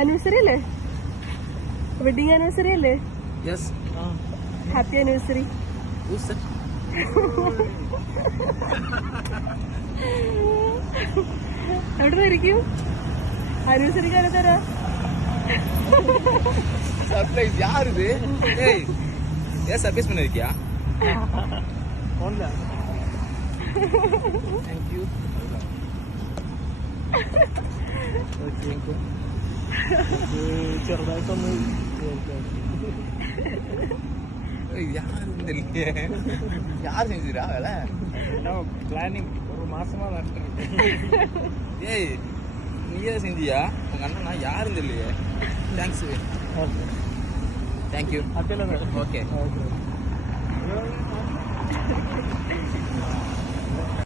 Anniversary അല്ലേ? Wedding anniversary അല്ലേ? Yes. Happy anniversary. എവിടെ നിന്നിരിക്കും? ആനിവേഴ്സറിക്കാരെ തരാ. சர்ப்ரைஸ். யார் இது? ஏய், ஏன் சர்ப்ரைஸ் பண்ணிருக்கியா? போன்ல. Thank you. ഓക്കെ. ചെറുതായിട്ടൊന്ന് யார் செஞ்சுரா வேலை? பிளானிங் ஒரு மாசமா நடந்துருக்கு. ஏய், நீயே செஞ்சியா? உங்க அண்ணனா யாருன்னு தெரியலையே. தேங்க்ஸ். தேங்க்யூ. அதெல்லாம் ஓகே. ஓகே.